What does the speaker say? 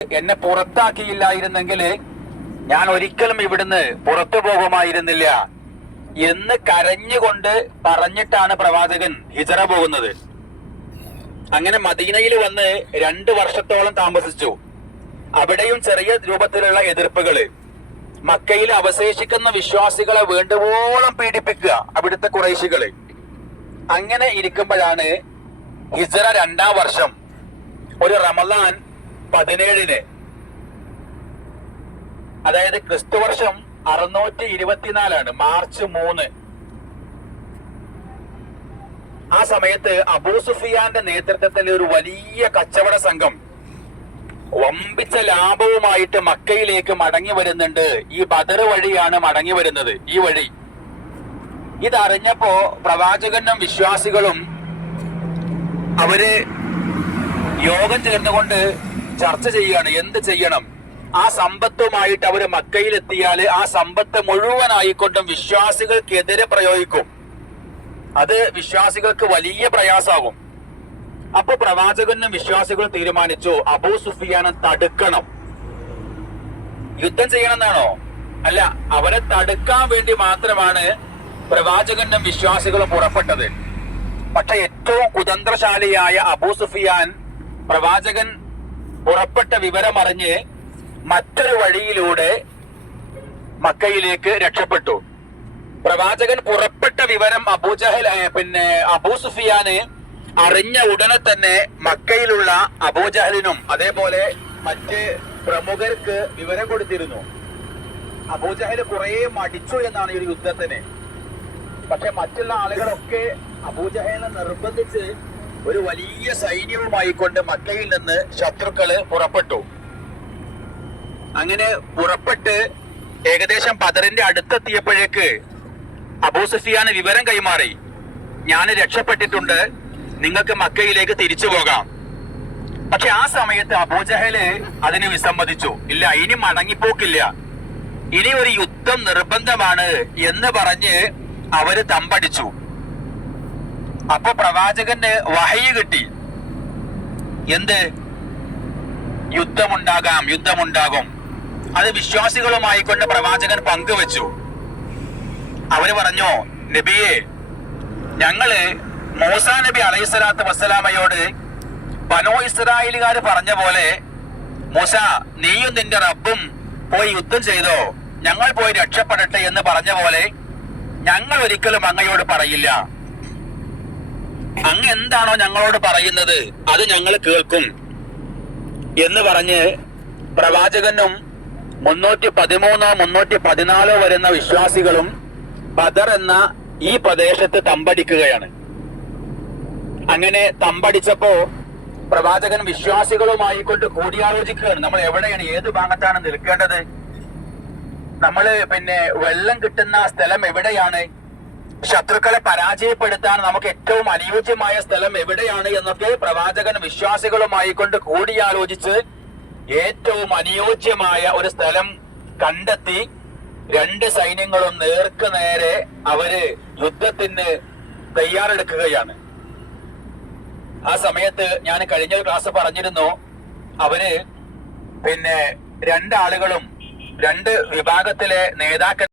എന്നെ പുറത്താക്കിയില്ലായിരുന്നെങ്കിൽ ഞാൻ ഒരിക്കലും ഇവിടുന്ന് പുറത്തു പോകുമായിരുന്നില്ല എന്ന് കരഞ്ഞുകൊണ്ട് പറഞ്ഞിട്ടാണ് പ്രവാചകൻ ഹിജറ പോകുന്നത്. അങ്ങനെ മദീനയിൽ വന്ന് രണ്ടു വർഷത്തോളം താമസിച്ചു. അവിടെയും ചെറിയ രൂപത്തിലുള്ള എതിർപ്പുകൾ മക്കയിൽ അവശേഷിക്കുന്ന വിശ്വാസികളെ വേണ്ടുവോളം പീഡിപ്പിക്കുക അവിടുത്തെ കുറേശികൾ അങ്ങനെ ഇരിക്കുമ്പോഴാണ് ഹിജറ രണ്ടാം വർഷം. ഒരു റമദാൻ പതിനേഴിന്. അതായത് ക്രിസ്തുവർഷം അറുന്നൂറ്റി ഇരുപത്തിനാലാണ് മാർച്ച് മൂന്ന്. ആ സമയത്ത് അബൂ സുഫിയാന്റെ നേതൃത്വത്തിൽ ഒരു വലിയ കച്ചവട സംഘം വമ്പിച്ച ലാഭവുമായിട്ട് മക്കയിലേക്ക് മടങ്ങി വരുന്നുണ്ട്. ഈ ബദർ വഴിയാണ് മടങ്ങി വരുന്നത് ഈ വഴി. ഇതറിഞ്ഞപ്പോ പ്രവാചകനും വിശ്വാസികളും അവർ യോഗം ചേർന്നുകൊണ്ട് ചർച്ച ചെയ്യുകയാണ്. എന്ത് ചെയ്യണം? ആ സമ്പത്തുമായിട്ട് അവർ മക്കയിലെത്തിയാൽ ആ സമ്പത്ത് മുഴുവനായിക്കൊണ്ടും വിശ്വാസികൾക്കെതിരെ പ്രയോഗിക്കും. അത് വിശ്വാസികൾക്ക് വലിയ പ്രയാസമാകും അപ്പൊ പ്രവാചകനും വിശ്വാസികളും തീരുമാനിച്ചു അബൂ സുഫിയാനെ തടുക്കണം. യുദ്ധം ചെയ്യണമെന്നാണോ? അല്ല അവരെ തടുക്കാൻ വേണ്ടി മാത്രമാണ് പ്രവാചകനും വിശ്വാസികളും പുറപ്പെട്ടത്. പക്ഷെ ഏറ്റവും കുതന്ത്രശാലിയായ അബൂ സുഫിയാൻ പ്രവാചകൻ പുറപ്പെട്ട വിവരമറിഞ്ഞ് മറ്റൊരു വഴിയിലൂടെ മക്കയിലേക്ക് രക്ഷപ്പെട്ടു. പ്രവാചകൻ പുറപ്പെട്ട വിവരം അബൂജഹൽ പിന്നെ അബൂ സുഫിയാന് അറിഞ്ഞ ഉടനെ തന്നെ മക്കയിലുള്ള അബൂജഹലിനും അതേപോലെ മറ്റ് പ്രമുഖർക്ക് വിവരം കൊടുത്തിരുന്നു. അബൂജഹൽ കുറെ മടിച്ചു എന്നാണ് ഈ ഒരു യുദ്ധത്തിന്. പക്ഷെ മറ്റുള്ള ആളുകളൊക്കെ അബൂജഹലിനെ നിർബന്ധിച്ച് ഒരു വലിയ സൈന്യവുമായി കൊണ്ട് മക്കയിൽ നിന്ന് ശത്രുക്കൾ പുറപ്പെട്ടു. അങ്ങനെ പുറപ്പെട്ട് ഏകദേശം പതറിന്റെ അടുത്തെത്തിയപ്പോഴേക്ക് അബൂ സഫിയാന് വിവരം കൈമാറി. ഞാൻ രക്ഷപ്പെട്ടിട്ടുണ്ട് നിങ്ങൾക്ക് മക്കയിലേക്ക് തിരിച്ചു പോകാം. പക്ഷെ ആ സമയത്ത് അബൂജഹൽ അതിന് വിസമ്മതിച്ചു. ഇല്ല ഇനി മടങ്ങിപ്പോക്കില്ല. ഇനി ഒരു യുദ്ധം നിർബന്ധമാണ് എന്ന് പറഞ്ഞ് അവർ തമ്പടിച്ചു അപ്പൊ പ്രവാചകന് വഹയ് കിട്ടി. എന്ത്? യുദ്ധമുണ്ടാകാം യുദ്ധമുണ്ടാകും. അത് വിശ്വാസികളുമായി കൊണ്ട് പ്രവാചകൻ പങ്കുവച്ചു. അവർ പറഞ്ഞു നബിയെ ഞങ്ങൾ മൂസ നബി അലൈഹിസ്സലാത്തു വസ്സലാമയോട് ബനോ ഇസ്രായേലുകാർ പറഞ്ഞ പോലെ മൂസ നീയും നിന്റെ റബ്ബും പോയി യുദ്ധം ചെയ്തോ ഞങ്ങൾ പോയി രക്ഷപ്പെടട്ടെ എന്ന് പറഞ്ഞ പോലെ ഞങ്ങൾ ഒരിക്കലും അങ്ങയോട് പറയില്ല. അങ്ങ് എന്താണോ ഞങ്ങളോട് പറയുന്നത്? അത് ഞങ്ങൾ കേൾക്കും. എന്ന് പറഞ്ഞ് പ്രവാചകനും മുന്നൂറ്റി പതിമൂന്നോ മുന്നൂറ്റി പതിനാലോ വരുന്ന വിശ്വാസികളും ബദർ എന്ന ഈ പ്രദേശത്ത് തമ്പടിക്കുകയാണ്. അങ്ങനെ തമ്പടിച്ചപ്പോ പ്രവാചകൻ വിശ്വാസികളുമായി കൊണ്ട് കൂടിയാലോചിക്കുകയാണ്. നമ്മൾ എവിടെയാണ് ഏത് ഭാഗത്താണ് നിൽക്കേണ്ടത്? നമ്മൾ പിന്നെ വെള്ളം കിട്ടുന്ന സ്ഥലം എവിടെയാണ്? ശത്രുക്കളെ പരാജയപ്പെടുത്താൻ നമുക്ക് ഏറ്റവും അനുയോജ്യമായ സ്ഥലം എവിടെയാണ് എന്നൊക്കെ പ്രവാചകൻ വിശ്വാസികളുമായി കൊണ്ട് കൂടിയാലോചിച്ച് ഏറ്റവും അനുയോജ്യമായ ഒരു സ്ഥലം കണ്ടെത്തി രണ്ട് സൈന്യങ്ങളും നേർക്ക് നേരെ അവർ യുദ്ധത്തിന് തയ്യാറെടുക്കുകയാണ്. ആ സമയത്ത് ഞാൻ കഴിഞ്ഞ ക്ലാസ് പറഞ്ഞിരുന്നു. അവർ പിന്നെ രണ്ടാളുകളും രണ്ട് വിഭാഗത്തിലെ നേതാക്കന്മാർ